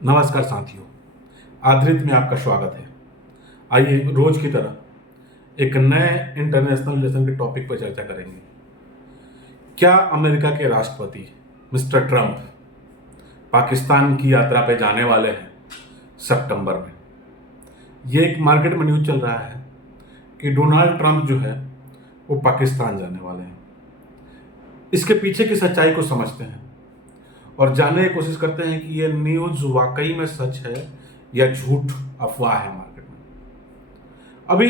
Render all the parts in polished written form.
नमस्कार साथियों, आधृत में आपका स्वागत है। आइए रोज की तरह एक नए इंटरनेशनल रिलेशन के टॉपिक पर चर्चा करेंगे। क्या अमेरिका के राष्ट्रपति मिस्टर ट्रंप पाकिस्तान की यात्रा पे जाने वाले हैं सितंबर में? ये एक मार्केट में न्यूज चल रहा है कि डोनाल्ड ट्रंप जो है वो पाकिस्तान जाने वाले हैं। इसके पीछे की सच्चाई को समझते हैं और जानने की कोशिश करते हैं कि ये न्यूज वाकई में सच है या झूठ अफवाह है मार्केट में। अभी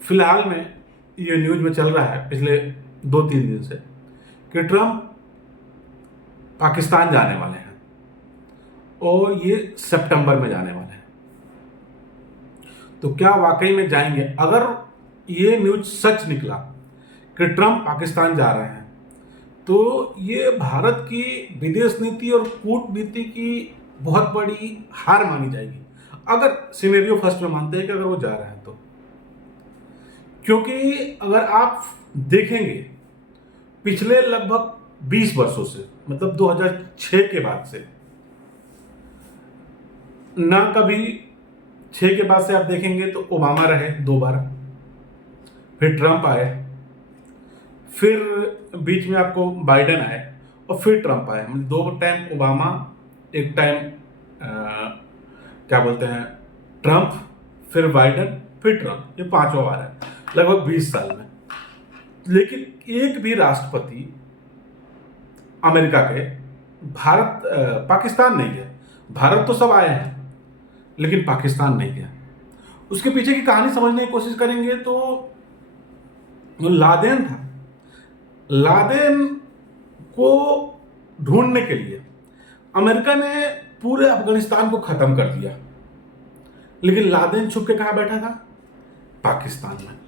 फिलहाल में ये न्यूज में चल रहा है पिछले 2-3 दिन से कि ट्रंप पाकिस्तान जाने वाले हैं और ये सितंबर में जाने वाले हैं। तो क्या वाकई में जाएंगे? अगर ये न्यूज सच निकला कि ट्रंप पाकिस्तान जा रहे हैं तो ये भारत की विदेश नीति और कूटनीति की बहुत बड़ी हार मानी जाएगी, अगर सिनेरियो फर्स्ट में मानते हैं कि अगर वो जा रहे हैं तो। क्योंकि अगर आप देखेंगे पिछले लगभग 20 वर्षों से, मतलब 2006 के बाद से, ना कभी 6 के बाद से आप देखेंगे तो ओबामा रहे 2 बार, फिर ट्रंप आए, फिर बीच में आपको बाइडेन आए और फिर ट्रंप आए। मतलब 2 टाइम ओबामा, एक टाइम क्या बोलते हैं ट्रंप, फिर बाइडेन, फिर ट्रंप। ये 5वां बार है लगभग 20 साल में। लेकिन एक भी राष्ट्रपति अमेरिका के पाकिस्तान नहीं गया। भारत तो सब आए हैं लेकिन पाकिस्तान नहीं गया। उसके पीछे की कहानी समझने की कोशिश करेंगे तो जो लादेन था, लादेन को ढूंढने के लिए अमेरिका ने पूरे अफगानिस्तान को खत्म कर दिया, लेकिन लादेन छुप के कहां बैठा था? पाकिस्तान में।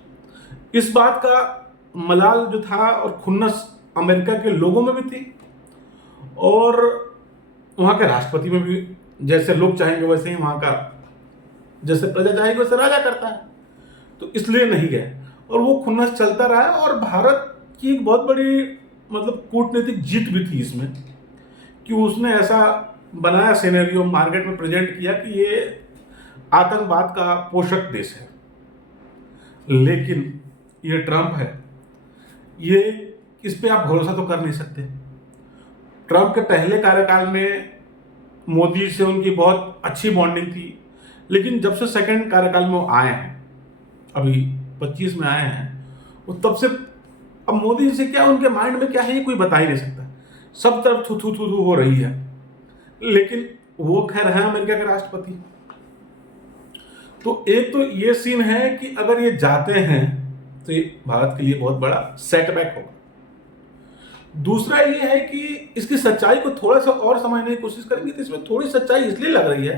इस बात का मलाल जो था और खुन्नस अमेरिका के लोगों में भी थी और वहां के राष्ट्रपति में भी। जैसे लोग चाहेंगे वैसे ही वहां का, जैसे प्रजा चाहेगी वैसे राजा करता है, तो इसलिए नहीं गए और वो खुन्नस चलता रहा है। और भारत की एक बहुत बड़ी मतलब कूटनीतिक जीत भी थी इसमें कि उसने ऐसा बनाया सिनेरियो, मार्केट में प्रेजेंट किया कि ये आतंकवाद का पोषक देश है। लेकिन ये ट्रंप है, ये इस पे आप भरोसा तो कर नहीं सकते। ट्रंप के पहले कार्यकाल में मोदी से उनकी बहुत अच्छी बॉन्डिंग थी, लेकिन जब से सेकंड कार्यकाल में वो आए हैं, अभी 25 में आए हैं, वो तब से अब मोदी से क्या, उनके माइंड में क्या है ये कोई बता ही नहीं सकता। सब तरफ थू थू थू थू हो रही है। लेकिन वो खैर है अमेरिका के राष्ट्रपति। तो एक तो ये सीन है कि अगर ये जाते हैं तो ये भारत के लिए बहुत बड़ा सेटबैक होगा। दूसरा ये है कि इसकी सच्चाई को थोड़ा सा और समझने की कोशिश करेंगे तो इसमें थोड़ी सच्चाई इसलिए लग रही है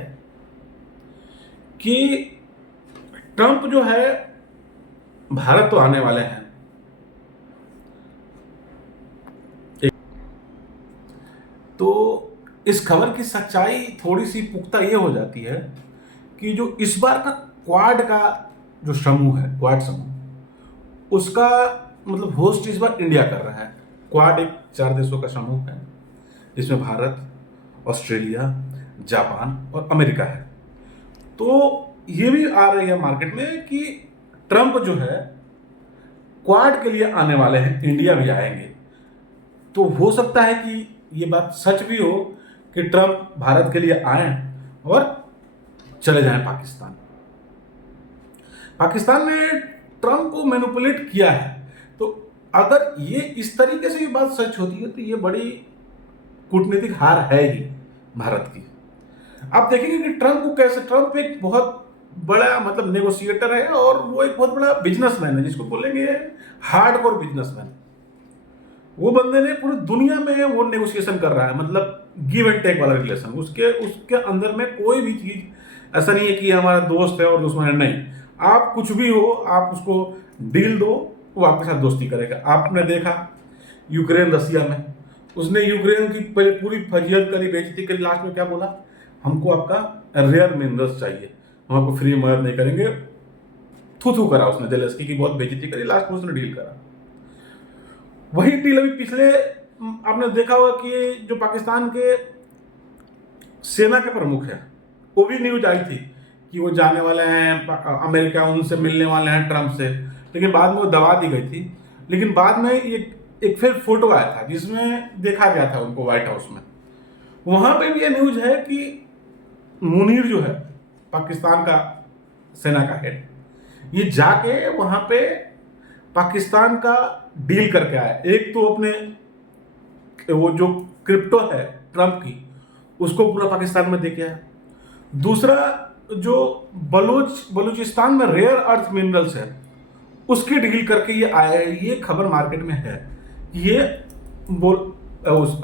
कि ट्रंप जो है भारत तो आने वाले हैं, तो इस खबर की सच्चाई थोड़ी सी पुख्ता ये हो जाती है कि जो इस बार का क्वाड का जो समूह है, क्वाड समूह, उसका मतलब होस्ट इस बार इंडिया कर रहा है। क्वाड एक 4 देशों का समूह है जिसमें भारत, ऑस्ट्रेलिया, जापान और अमेरिका है। तो ये भी आ रही है मार्केट में कि ट्रंप जो है क्वाड के लिए आने वाले हैं, इंडिया भी आएंगे। तो हो सकता है कि ये बात सच भी हो कि ट्रंप भारत के लिए आए और चले जाएं पाकिस्तान। पाकिस्तान ने ट्रंप को मैनिपुलेट किया है। तो अगर ये इस तरीके से ये बात सच होती है तो ये बड़ी कूटनीतिक हार है ही भारत की। आप देखेंगे कि ट्रंप को कैसे, ट्रंप एक बहुत बड़ा मतलब नेगोशिएटर है और वो एक बहुत बड़ा बिजनेसमैन है, जिसको बोलेंगे हार्डकोर बिजनेसमैन। वो बंदे ने पूरी दुनिया में वो नेगोशिएशन कर रहा है, मतलब गिव एंड टेक वाला रिलेशन। उसके अंदर में कोई भी चीज ऐसा नहीं है कि हमारा दोस्त है और दुश्मन है, नहीं। आप कुछ भी हो, आप उसको डील दो, वो आपके साथ दोस्ती करेगा। आपने देखा यूक्रेन रसिया में, उसने यूक्रेन की पूरी फजीहत करी, बेइज्जती करी, लास्ट में क्या बोला? हमको आपका रेयर मिनरल्स चाहिए, हम आपको फ्री मदद नहीं करेंगे। थू थू करा उसने, जेलेस्की की बहुत बेइज्जती करी, लास्ट में उसने डील करा। वही डील अभी पिछले आपने देखा होगा कि जो पाकिस्तान के सेना के प्रमुख है वो भी न्यूज आई थी कि वो जाने वाले हैं अमेरिका, उनसे मिलने वाले हैं ट्रम्प से, लेकिन बाद में वो दबा दी गई थी। लेकिन बाद में एक फिर फोटो आया था जिसमें देखा गया था उनको व्हाइट हाउस में। वहां पे भी ये न्यूज है कि मुनीर जो है पाकिस्तान का सेना का हेड, ये जाके वहां पे पाकिस्तान का डील करके आया। एक तो अपने वो जो क्रिप्टो है ट्रम्प की, उसको पूरा पाकिस्तान में देके आया। दूसरा जो बलूचिस्तान में रेयर अर्थ मिनरल्स है उसकी डील करके ये आया है। ये खबर मार्केट में है, ये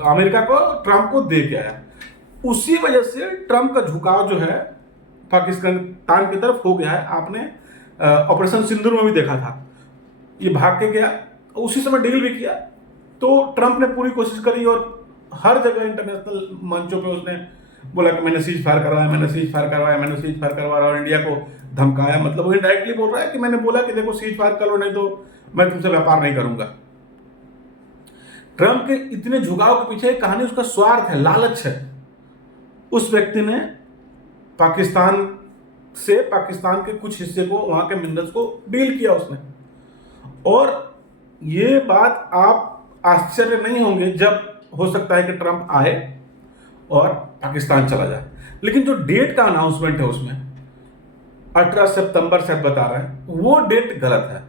अमेरिका को ट्रम्प को दे के आया। उसी वजह से ट्रम्प का झुकाव जो है पाकिस्तान की तरफ हो गया है। आपने ऑपरेशन सिंदूर में भी देखा था, ये भाग के गया, उसी समय डील भी किया। तो ट्रम्प ने पूरी कोशिश करी और हर जगह इंटरनेशनल मंचों पे उसने बोला कि मैंने सीज फायर करवाया, मैंने सीज फायर करवाया, मैंने सीज फायर करवाया, और इंडिया को धमकाया। मतलब वो इनडायरेक्टली बोल रहा है कि मैंने बोला कि देखो सीज फायर करो, नहीं तो मैं तुमसे व्यापार नहीं करूंगा। ट्रम्प के इतने झुकाव के पीछे एक कहानी, उसका स्वार्थ है, लालच है। उस व्यक्ति ने पाकिस्तान के कुछ हिस्से को, वहां के मिनरल्स को डील किया उसने। और ये बात आप आश्चर्य नहीं होंगे जब हो सकता है कि ट्रम्प आए और पाकिस्तान चला जाए। लेकिन जो डेट का अनाउंसमेंट है उसमें 18 सितंबर शायद बता रहे हैं, वो डेट गलत है।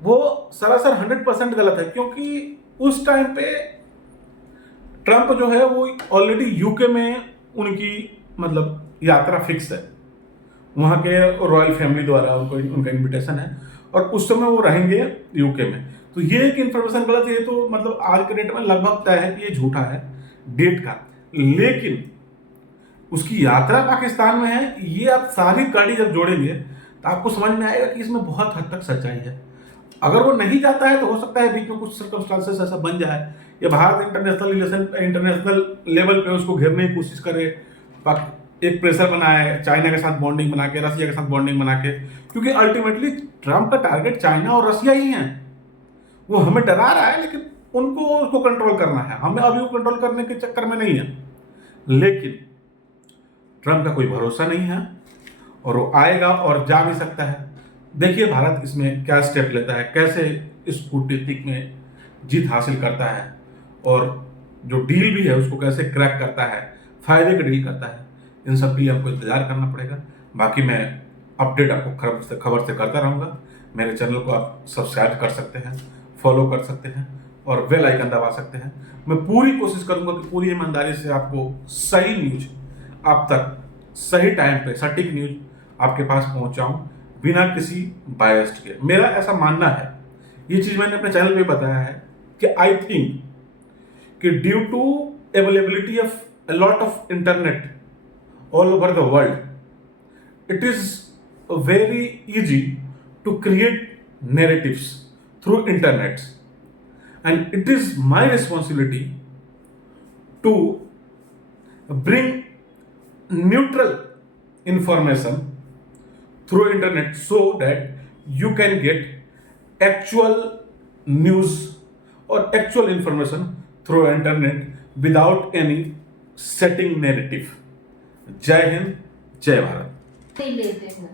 वो सरासर 100% गलत है, क्योंकि उस टाइम पे ट्रम्प जो है वो ऑलरेडी यूके में उनकी मतलब यात्रा फिक्स है, वहां के रॉयल फैमिली द्वारा उनका इनविटेशन है, और उस समय वो रहेंगे यूके में। तो ये एक इन्फॉर्मेशन गलत है। तो मतलब आज के डेट में लगभग तय है कि ये झूठा है डेट का। लेकिन उसकी यात्रा पाकिस्तान में है, ये आप सारी कड़ी जब जोड़ेंगे तो आपको समझ में आएगा कि इसमें बहुत हद तक सच्चाई है। अगर वो नहीं जाता है तो हो सकता है बीच में कुछ सर्कमस्टांसेस ऐसा बन जाए, या भारत इंटरनेशनल लेवल पे उसको घेरने की कोशिश करे, एक प्रेशर बनाए, चाइना के साथ बॉन्डिंग बना के, रसिया के साथ बॉन्डिंग बना के। क्योंकि अल्टीमेटली ट्रम्प का टारगेट चाइना और रसिया ही है। वो हमें डरा रहा है, लेकिन उनको उसको कंट्रोल करना है, हमें अभी वो कंट्रोल करने के चक्कर में नहीं है। लेकिन ट्रम्प का कोई भरोसा नहीं है, और वो आएगा और जा भी सकता है। देखिए भारत इसमें क्या स्टेप लेता है, कैसे इस कूटनीतिक में जीत हासिल करता है, और जो डील भी है उसको कैसे क्रैक करता है, फायदे की डील करता है। इन सब के लिए आपको इंतजार करना पड़ेगा। बाकी मैं अपडेट आपको खबर से करता रहूँगा। मेरे चैनल को आप सब्सक्राइब कर सकते हैं, फॉलो कर सकते हैं, और बेल आइकन दबा सकते हैं। मैं पूरी कोशिश करूंगा कि पूरी ईमानदारी से आपको सही न्यूज आप तक सही टाइम पे सटीक न्यूज आपके पास पहुंचाऊं, बिना किसी बायस्ड के। मेरा ऐसा मानना है, ये चीज मैंने अपने चैनल पे बताया है कि आई थिंक कि due to availability of a lot of internet all over the world, it is very easy to create narratives through internet, and it is my responsibility to bring neutral information through internet so that you can get actual news or actual information through internet without any setting narrative. जय हिंद, जय भारत। लेते हैं।